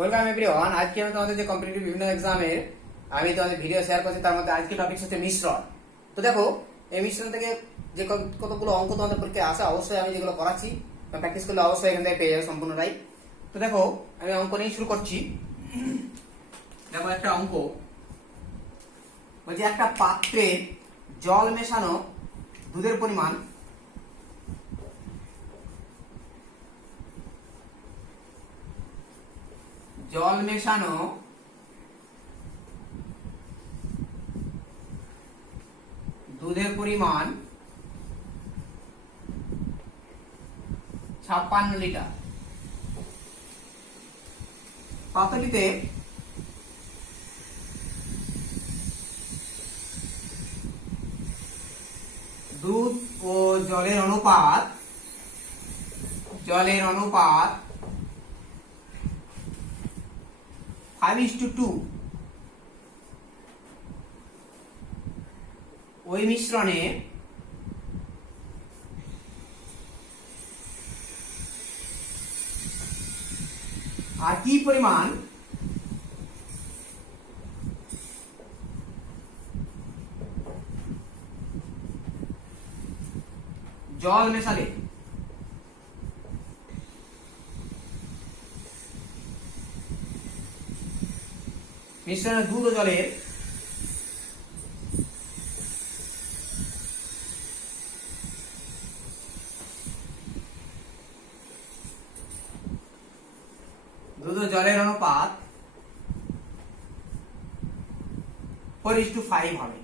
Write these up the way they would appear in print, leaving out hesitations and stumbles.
Welcome everyone. আজকে আমি তোমাদের যে কম্পিটিটিভ বিভিন্ন এক্সামের আমি তোমাদের ভিডিও শেয়ার করছি, তার মধ্যে আজকে টপিক হচ্ছে মিশ্রণ। তো দেখো, এই মিশ্রণ থেকে যে কতগুলো অঙ্ক তোমাদের পরীক্ষায় আসে, অবশ্যই আমি যেগুলো করাচ্ছি বা প্র্যাকটিস করলে অবশ্যই এখান থেকে পেয়ে যাবে সম্পূর্ণটাই। তো দেখো, আমি অঙ্ক নিয়ে শুরু করছি। দেখো, একটা অঙ্ক বলছে একটা পাত্রে জল মেশানো দুধের পরিমাণ দুধের পরিমাণ 56 লিটার। পাত্রটিতে দুধ ও জলের অনুপাত 5:2। ওই মিশ্রণে আর কি পরিমাণ জল মেশালে মিশ্রণে দুধ ও জলের অনুপাত 4:5 হবে।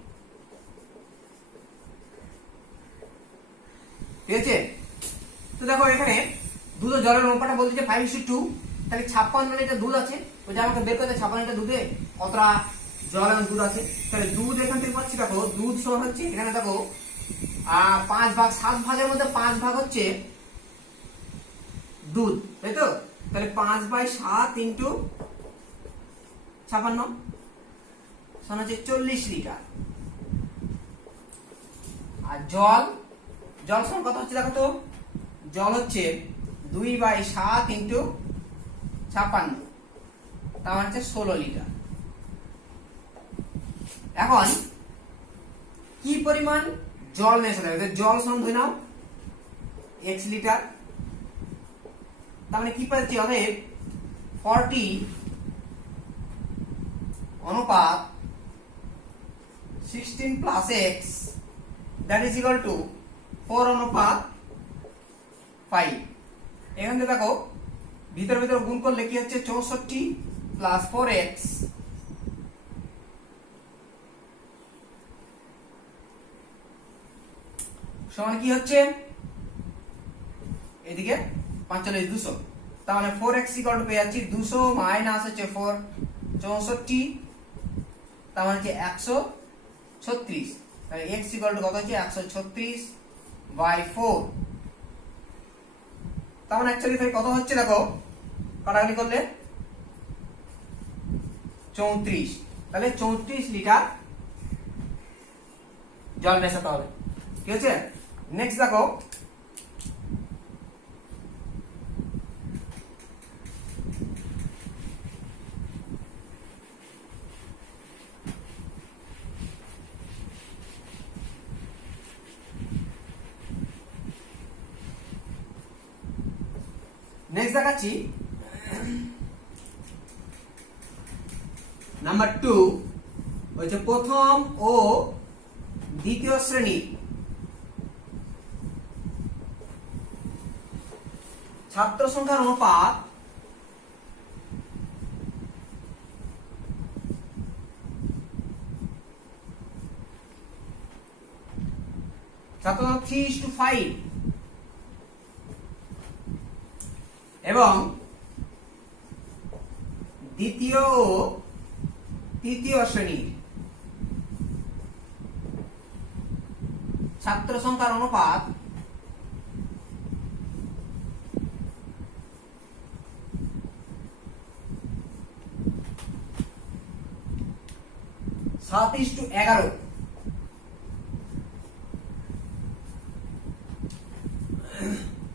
ঠিক আছে? তো দেখো, এখানে দুধ ও জলের অনুপাতটা বলতে 5:2, তাহলে 56 লিটার দুধ আছে। ওই যে আমাকে বের করতে 56 লিটার দুধে কতটা জল এবং দুধ আছে। তাহলে দুধ এখান থেকে পাচ্ছি, দেখো দুধ সমান হচ্ছে এখানে দেখো 5 ভাগ, 7 ভাগের মধ্যে 5 ভাগ হচ্ছে দুধ, তাই তো? তাহলে 5/7 ইন্টু 56 সমান হচ্ছে 40 লিটার। আর জল সমান কত হচ্ছে দেখো তো, জল হচ্ছে 2/7 ইন্টু 56, তার মানে হচ্ছে 16 লিটার। এখন কি পরিমাণ জল মেশাতে হবে? জল সমান ধরে নাও x লিটার, তার মানে কি পাচ্ছি? অতএব 40 অনুপাত 16 plus x, that is equal to 4 অনুপাত 5। এখান থেকে দেখো ভিতর গুণ করলে কি হচ্ছে 64 প্লাস 4x সমান কি হচ্ছে? এদিকে 45 200, তার মানে 4x ইকুয়াল টু পেয়ে যাচ্ছি 200 মাইনাস হচ্ছে 4 64, তার মানে হচ্ছে 136। তাহলে x ইকুয়াল টু কত হচ্ছে? 136/4। তার মানে অ্যাকচুয়ালি কত হচ্ছে দেখো, কাটাকাটি করলে 34। তাহলে 34 লিটার জল মেশাতে হবে। ঠিক আছে? নেক্সট দেখো, নেক্সট দেখাচ্ছি নাম্বার 2 হচ্ছে প্রথম ও দ্বিতীয় শ্রেণীর ছাত্র সংখ্যার অনুপাত 3:5 এবং দ্বিতীয় ও তৃতীয় শ্রেণীর ছাত্র সংখ্যার অনুপাত 7:11।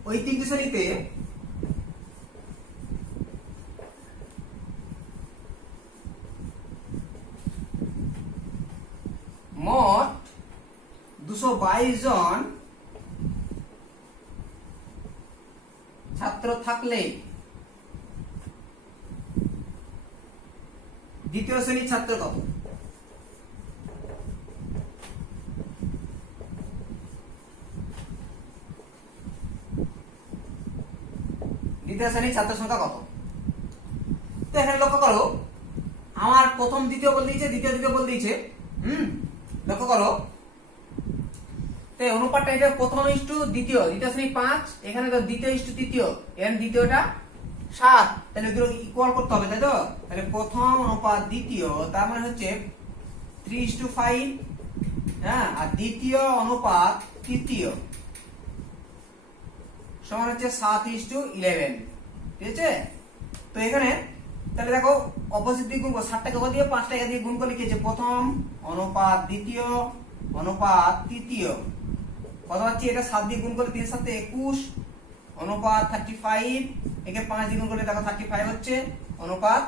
ওই তিনটি শ্রেণীতে মোট 222 জন ছাত্র থাকলে দ্বিতীয় শ্রেণীর ছাত্র কত? দ্বিতীয় শ্রেণীর ছাত্র সংখ্যা কত? তো এখানে লক্ষ্য করো, আমার প্রথম দ্বিতীয় বল দিয়েছে, দ্বিতীয় তৃতীয় বল দিয়েছে। লক্ষ্য করো, তো অনুপাতটা এটা প্রথম ইস্টু দ্বিতীয়, দ্বিতীয় শ্রেণী 5, এখানে তো দ্বিতীয় ইস্টু তৃতীয়, এখানে দ্বিতীয়টা 7, তাহলে দুটো ইকুয়াল করতে হবে, তাই তো? তাহলে প্রথম অনুপাত দ্বিতীয়, তার মানে হচ্ছে 3:5, হ্যাঁ, আর দ্বিতীয় অনুপাত তৃতীয় সমান হচ্ছে 7:11, ঠিক আছে? তো এখানে তাহলে দেখো অপোজিট দিকে গুণ করো, 7টাকে কত দিয়ে 5টাকে দিয়ে গুণ করলে কি হচ্ছে? প্রথম অনুপাত দ্বিতীয় অনুপাত তৃতীয় কত হচ্ছে? এটা 7 দিয়ে গুণ করলে 3 7 21 অনুপাত 35, একে 5 দিয়ে গুণ করলে দেখো 35 হচ্ছে অনুপাত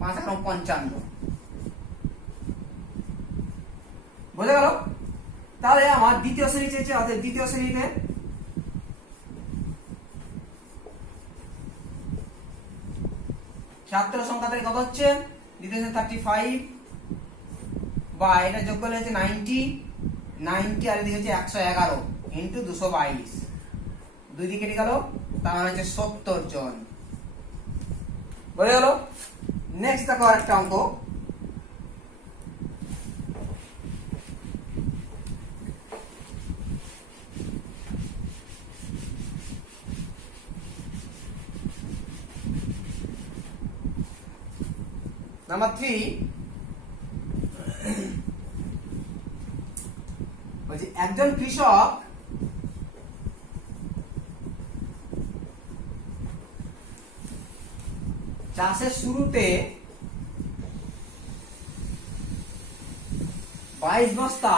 5 আর 55। বোঝা গেল? তাহলে আমার দ্বিতীয় শ্রেণী চেয়েছে, অর্থাৎ দ্বিতীয় শ্রেণীতে ছাত্র সংখ্যা থেকে কত হচ্ছে? দ্বিতীয় শ্রেণী 35 বা এটা যোগ করলে হচ্ছে 90 আর এদিকে হচ্ছে 111 ইন্টু 222, দুই দিকে কেটে গেল, তার মানে হচ্ছে 70 জন। বোঝা গেল? নেক্সট দেখো আরেকটা অঙ্ক, নাম্বার 3 বলছি একজন কৃষক চাষের শুরুতে 22 বস্তা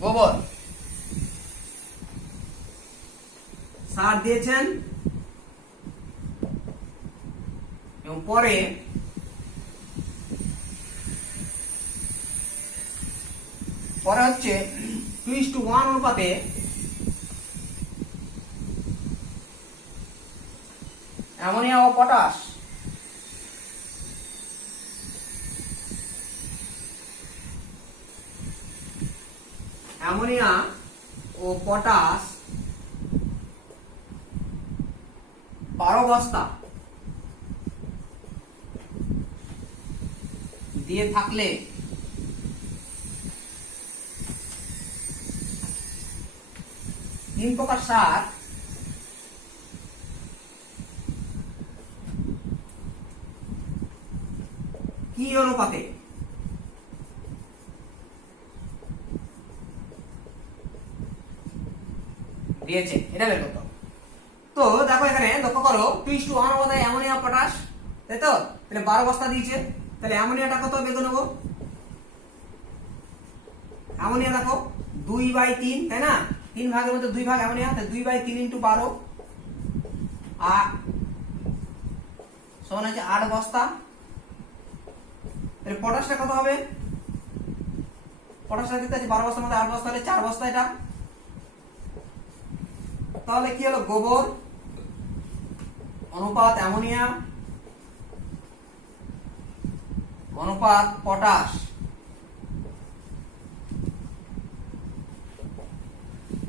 গোবর সার দিয়েছেন এবং পরে হচ্ছে 2:1 অনুপাতে অ্যামোনিয়া ও পটাশ অ্যামোনিয়া ও পটাশ 12 বস্তা দিয়ে থাকলে তিন প্রকার সার কি অনুপাতে দিয়েছে, এটা বের করতে হবে। তো দেখো এখানে লক্ষ্য করো 2:1 অনুপাতে অ্যামোনিয়া পটাশ, তাই তো? তাহলে 12 বস্তা দিয়েছে, তাহলে অ্যামোনিয়াটা কত বের করে নেবো? অ্যামোনিয়া দেখো 2/3, তাই না? 3 ভাগের মধ্যে 2 ভাগ অ্যামোনিয়া, তাহলে 2/3 ইন্টু 12 আর সমান হচ্ছে 8 বস্তা। তাহলে পটাশটা কত হবে? পটাশটা দিতে আছে 12 বস্তার মধ্যে 8 বস্তা হলে 4 বস্তা এটা। তাহলে কি হলো? গোবর অনুপাত অ্যামোনিয়া অনুপাত পটাশ,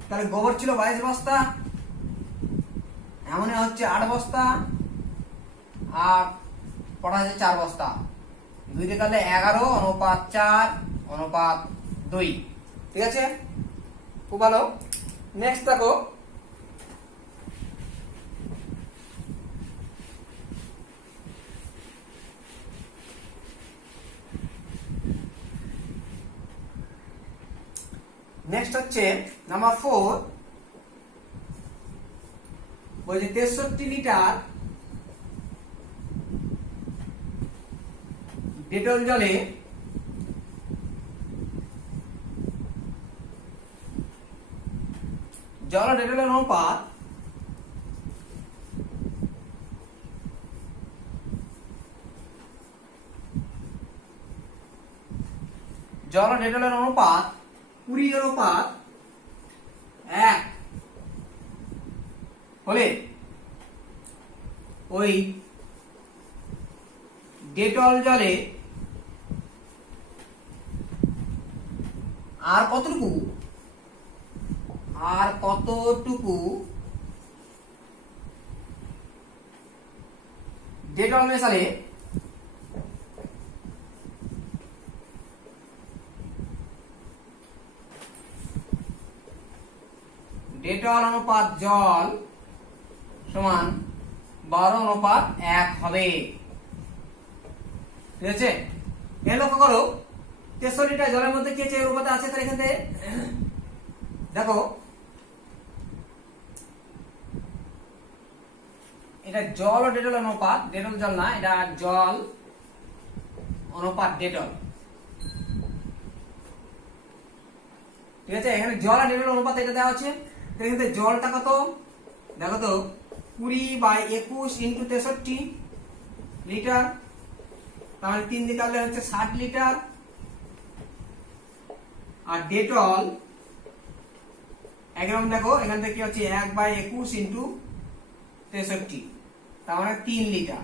তাহলে গোবর ছিল 22 বস্তা, অ্যামোনিয়া হচ্ছে 8 বস্তা আর পটাশ হচ্ছে 4 বস্তা, 2 দিয়ে তাহলে 11 অনুপাত 4 অনুপাত 2, ঠিক আছে? খুব ভালো। নেক্সট দেখো নেক্সট হচ্ছে নাম্বার 4, বলছে 63 লিটার ডেটল জলে জল ও ডেটলের অনুপাত জল ও ডেটলের অনুপাত 20:1 হলে ওই ডেটল জলে আর কতটুকু ডেটল মেশালে ডেটল অনুপাত জল সমান 12:1 হবে। ঠিক আছে, এর লক্ষ্য করো 63টা জলের মধ্যে কি আছে অনুপাত আছে, তার এখান থেকে দেখো এটা জল ও ডেটল অনুপাত, ডেটল জল না, এটা জল অনুপাত ডেটল। ঠিক আছে, এখানে জল আর ডেটল অনুপাত এটা দেওয়া আছে। তো এখানে জলটা কত দেখো তো, 20/21 × 63 লিটার, তাহলে 3 দিয়ে কাটলে হচ্ছে 60 লিটার। আর ডেটল একদম দেখো এখান থেকে কি হচ্ছে 1/21 × 63, তার মানে 3 লিটার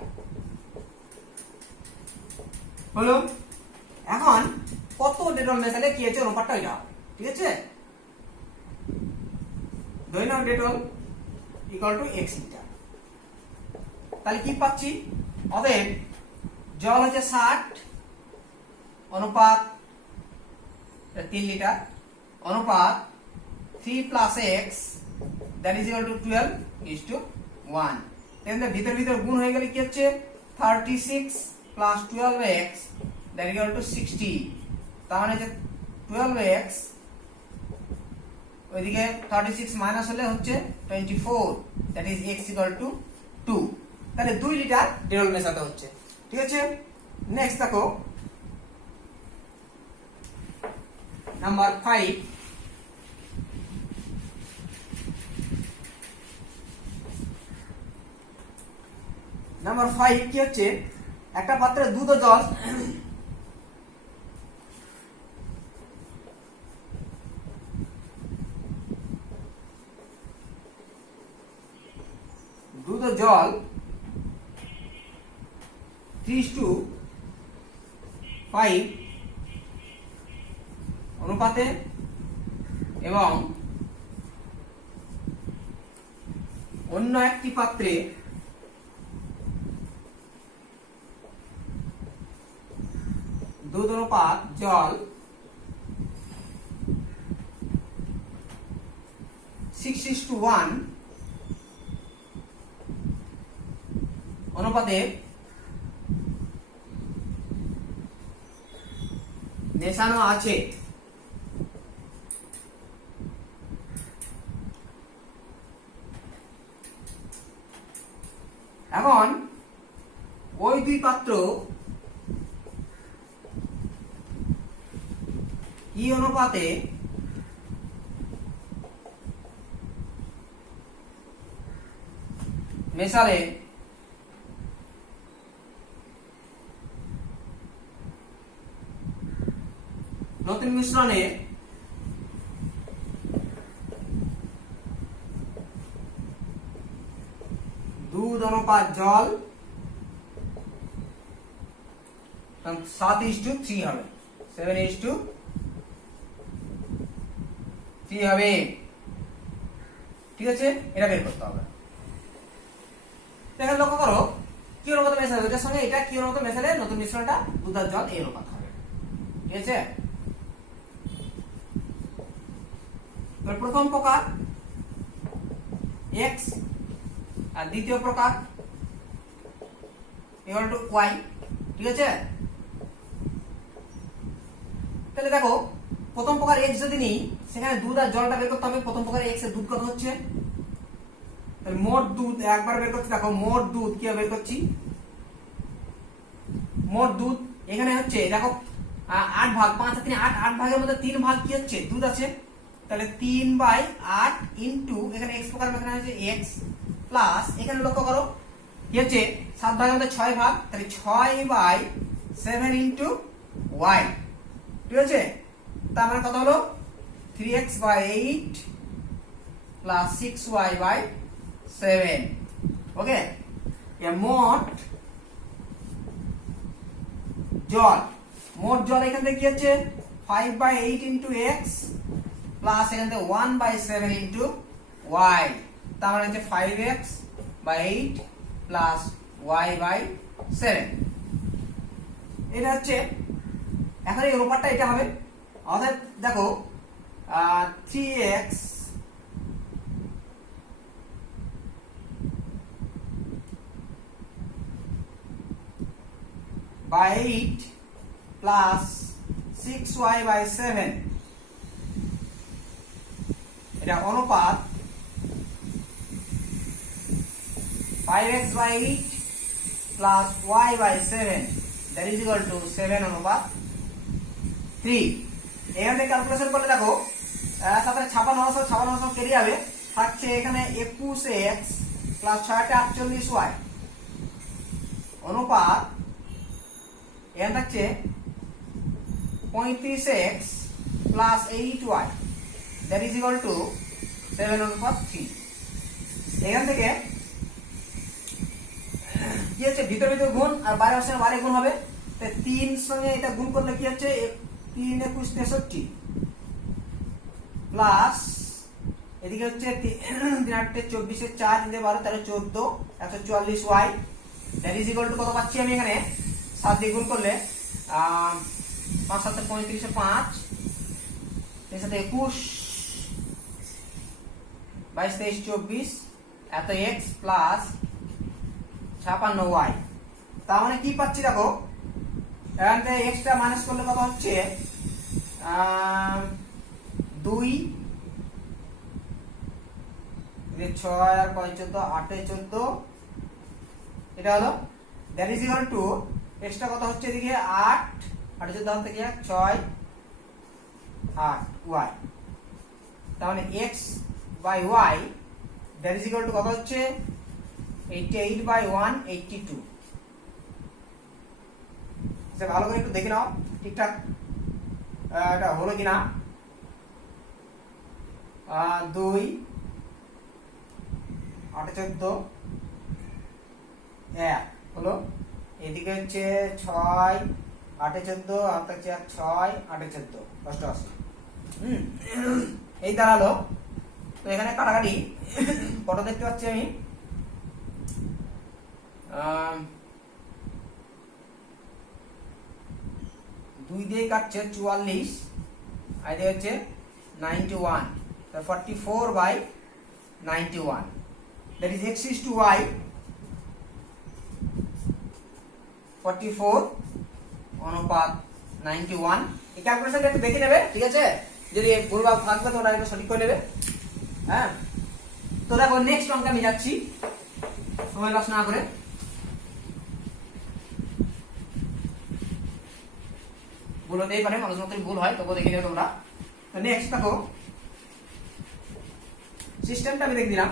হলো। এখন কত ডেটল মেশালে কি হচ্ছে অনুপাতটা এটা, ঠিক আছে, ধরে নাও Dettol equal to x litre. তাহলে কি পাচ্ছি, অতএব জল হচ্ছে 60 অনুপাত 3 লিটার অনুপাত 3 + x that is equal to 12:1। এখানে ভিতর গুণ হয়ে গেলে কি হচ্ছে 36 + 12x that is equal to 60। তার মানে যে 12x ওইদিকে 36 মাইনাস হলে হচ্ছে 24 that is x equal to 2। তাহলে 2 লিটার ডেটল মেশাতে হচ্ছে। ঠিক আছে, নেক্সট দেখো নাম্বার 5। নাম্বার 5 কি হচ্ছে, একটা পাত্রে দুধ ও জল জল 3:5 অনুপাতে এবং অন্য একটি পাত্রে দুধ অনুপাত জল 6:1 অনুপাতে মেশানো আছে। এখন ওই দুই পাত্র কি অনুপাতে মেশালে নতুন মিশ্রণে দুধ অনুপাত জল 7:3 হবে, 7:3 হবে। ঠিক আছে, এটা বের করতে হবে। দেখেন লক্ষ্য করো কি অনুপাতে মেশালে এটার সঙ্গে এটা কি অনুপাতে মেশালে নতুন মিশ্রণটা দুধ আর জল এই অনুপাত হবে। ঠিক আছে, প্রথম প্রকার x আর দ্বিতীয় প্রকার equal to y। ঠিক আছে, তাহলে দেখো প্রথম প্রকার x যদি নিই সেখানে দুধ আর জলটা বের করতে হবে। প্রথম প্রকার x এর দুধ কত হচ্ছে, তাহলে মোট দুধ একবার বের করছি। দেখো মোট দুধ কি বের করছি, মোট দুধ এখানে হচ্ছে দেখো 8 ভাগ, 5 আর 3 8, 8 ভাগের মধ্যে 3 ভাগ কি হচ্ছে দুধ আছে, তাহলে 3/8 ইনটু এখানে x প্রকার এখানে হচ্ছে x প্লাস এখানে লক্ষ্য করো কি হচ্ছে 7 ভাগের মধ্যে 6 ভাগ, তাহলে 6/7 ইনটু y। ঠিক আছে, তার মানে কত হলো 3x by 8 plus 6y by 7। ওকে, মোট জল এখান থেকে কি হচ্ছে 5 বাই 8 ইন্টু এক্স প্লাস এখান থেকে 1 বাই 7 ইন্টু ওয়াই, তার মানে হচ্ছে 5x by 8 plus y by 7। এটা হচ্ছে এখন এই অনুপাতটা এটা হবে। অর্থাৎ দেখো 3x by 8 plus 6y by 7 এটা অনুপাত 5x by 8 plus y by 7 that is equal to 7 অনুপাত 3। এখান থেকে ক্যালকুলেশন করলে দেখো তারপরে 56 কেটে যাবে, থাকছে এখানে 21x প্লাস 6টা 48y অনুপাত এখানে থাকছে 35x plus 8y that is equal to 7 অনুপাত 3। এখান থেকে কি হচ্ছে ভিতরে গুণ আর বাইরে আসছে বাইরে গুণ হবে, তাই 3 সঙ্গে এটা গুণ করলে কি হচ্ছে 3 21 63 প্লাস এদিকে হচ্ছে 3 8 24 4 12 13 14 144y that is equal to কত পাচ্ছি আমি এখানে 7 দিয়ে গুণ করলে 5 7 35 5 এর সাথে 21 22 23 24 এত x প্লাস 56y। তার মানে কি পাচ্ছি দেখো এখান থেকে x টা মাইনাস করলে কত হচ্ছে 2 6 আর 5 14 8 14 এটা হলো that is equal to x টা কত হচ্ছে এদিকে 8 8 14 থেকে 6 8 y, তার মানে x by y that is equal to কত হচ্ছে 88 বাই 1 82। আচ্ছা ভালো করে একটু দেখে নাও ঠিকঠাক এটা হলো কিনা। 2 8 14 1 হলো, এদিকে হচ্ছে 6 8 14 আর হচ্ছে 6 8 14 88। এই দাঁড়ালো। তো এখানে কাটাকাটি কত দেখতে পাচ্ছি আমি 2 দিয়ে কাটছে 44 আর এদিকে হচ্ছে 91 44 by 91 that is x is to y 44 অনুপাত 91। এই ক্যালকুলেশনটা একটু দেখে নেবে, ঠিক আছে? যদি ভুলভাল থাকবে তো ওটা একটু সঠিক করে নেবে। হ্যাঁ, তো দেখো নেক্সট অঙ্কে আমি যাচ্ছি সময় লস না করে। ভুল হতেই পারে, মানুষ মতোই ভুল হয়, তবুও দেখে নেবে তোমরা। তো নেক্সট দেখো সিস্টেমটা আমি দেখে দিলাম।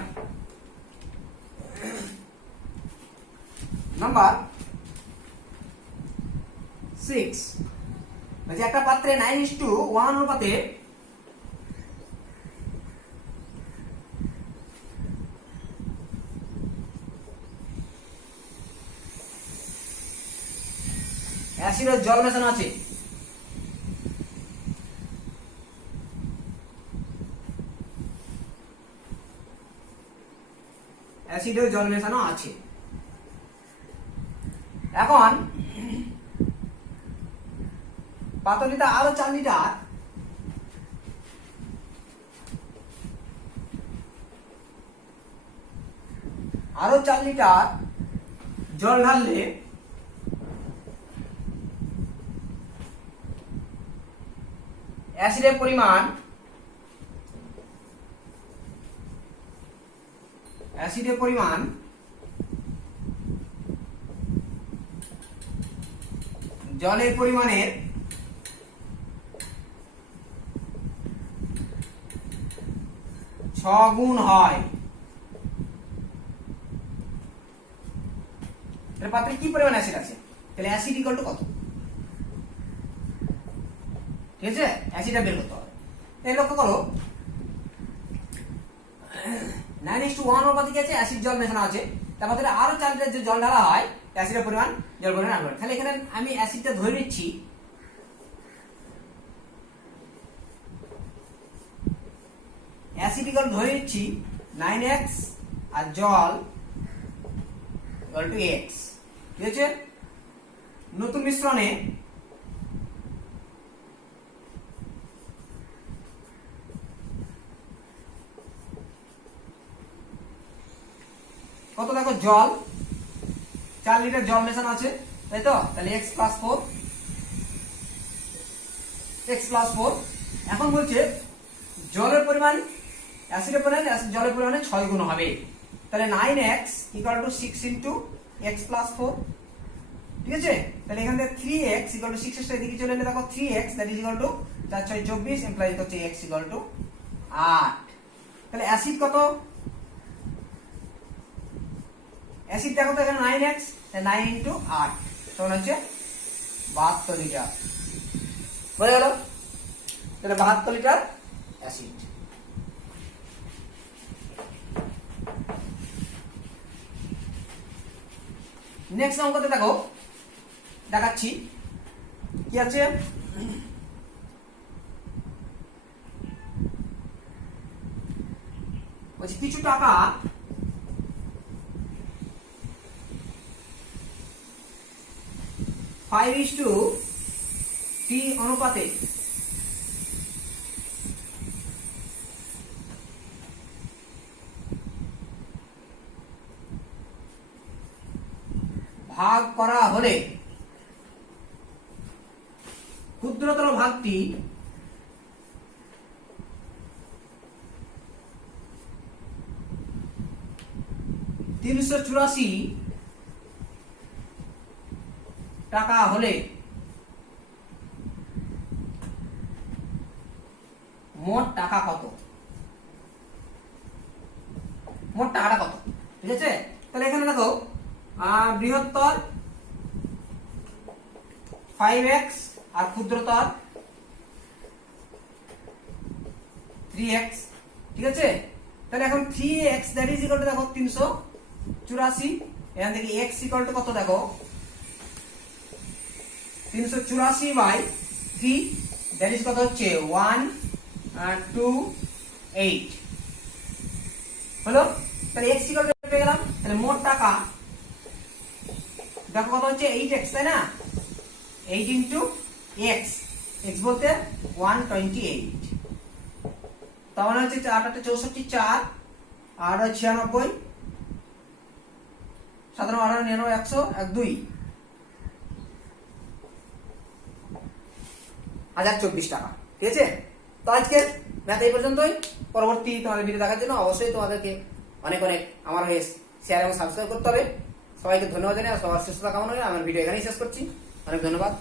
নাম্বার 6 যে একটা পাত্রে 9:1 অনুপাতে অ্যাসিড ও জল মেশানো আছে। অ্যাসিড ও জল মেশানো আছে। এখন পাতলিটা আরো 4 লিটার জল ঢাললে অ্যাসিডের পরিমাণ জলের পরিমাণের 6 গুণ হয়। এর পাত্রে কি পরিমাণ অ্যাসিড আছে, তাহলে অ্যাসিড ইকুয়াল টু কত? ঠিক আছে, অ্যাসিডটা বের করতে হবে। এই লক্ষ্য করো 9:1 অনুপাতে কি আছে, অ্যাসিড জল মেশানো আছে। তারপর তাহলে আরো 4 লিটার যে জল ঢালা হয় অ্যাসিডের পরিমাণ জল পরিমাণ আনবে। তাহলে এখানে আমি অ্যাসিডটা ধরে নিচ্ছি, অ্যাসিড ইকুয়াল ধরে নিচ্ছি 9x আর জল ইকুয়াল টু x। ঠিক আছে, নতুন মিশ্রণে কত দেখো জল 4 লিটার জল মেশানো আছে, তাই তো? তাহলে x প্লাস 4 এখন বলছে জলের পরিমাণ অ্যাসিডের পরিমাণ জলের পরিমাণে 6 গুণ হবে। তাহলে 9x equal to 6 into x plus 4। ঠিক আছে, তাহলে এখান থেকে 3x ইকুয়াল টু 6 এর সাথে দিকে চলে এলে দেখো 3x that is equal to 4 6 24 এমপ্লয় হচ্ছে x ইকুয়াল টু 8। তাহলে অ্যাসিড কত? অ্যাসিড দেখো তো এখানে 9x, 9 ইন্টু 8 তখন হচ্ছে 72 লিটার। হয়ে গেল, তাহলে 72 লিটার অ্যাসিড। নেক্সট অঙ্কতে দেখো দেখাচ্ছি কি আছে। বলছি কিছু টাকা ফাইভ ইস টু থ্রি অনুপাতে ভাগ করা হলে ক্ষুদ্রতর ভাগটি $384 টাকা হলে মোট টাকা কত? মোট টাকাটা কত? ঠিক আছে, তাহলে এখানে দেখো বৃহত্তর 5x আর ক্ষুদ্রতর 3x। ঠিক আছে, তাহলে এখন 3x that is equal two দেখো 384, এখান থেকে x ইকুয়াল টু কত দেখো 384 বাই 3 দ্যাট ইজ কত হচ্ছে 128 হলো। তাহলে x ইকুয়াল টু পেয়ে গেলাম। তাহলে মোট টাকা দেখো কত হচ্ছে 8x, তাই না? 8 ইন্টু x, x বলতে 128, তার মানে হচ্ছে 8 8 64 4 8 96 17 18 99 100 1 2 1024 টাকা। ঠিক আছে, তো আজকের ম্যাথ এই পর্যন্তই। পরবর্তী তোমাদের ভিডিও দেখার জন্য অবশ্যই তোমাদেরকে অনেক অনেক আমার হয়ে শেয়ার এবং সাবস্ক্রাইব করতে হবে। সবাইকে ধন্যবাদ জানাই, সবার সুস্থতা কামনা করে আমার ভিডিও এখানেই শেষ করছি। অনেক ধন্যবাদ।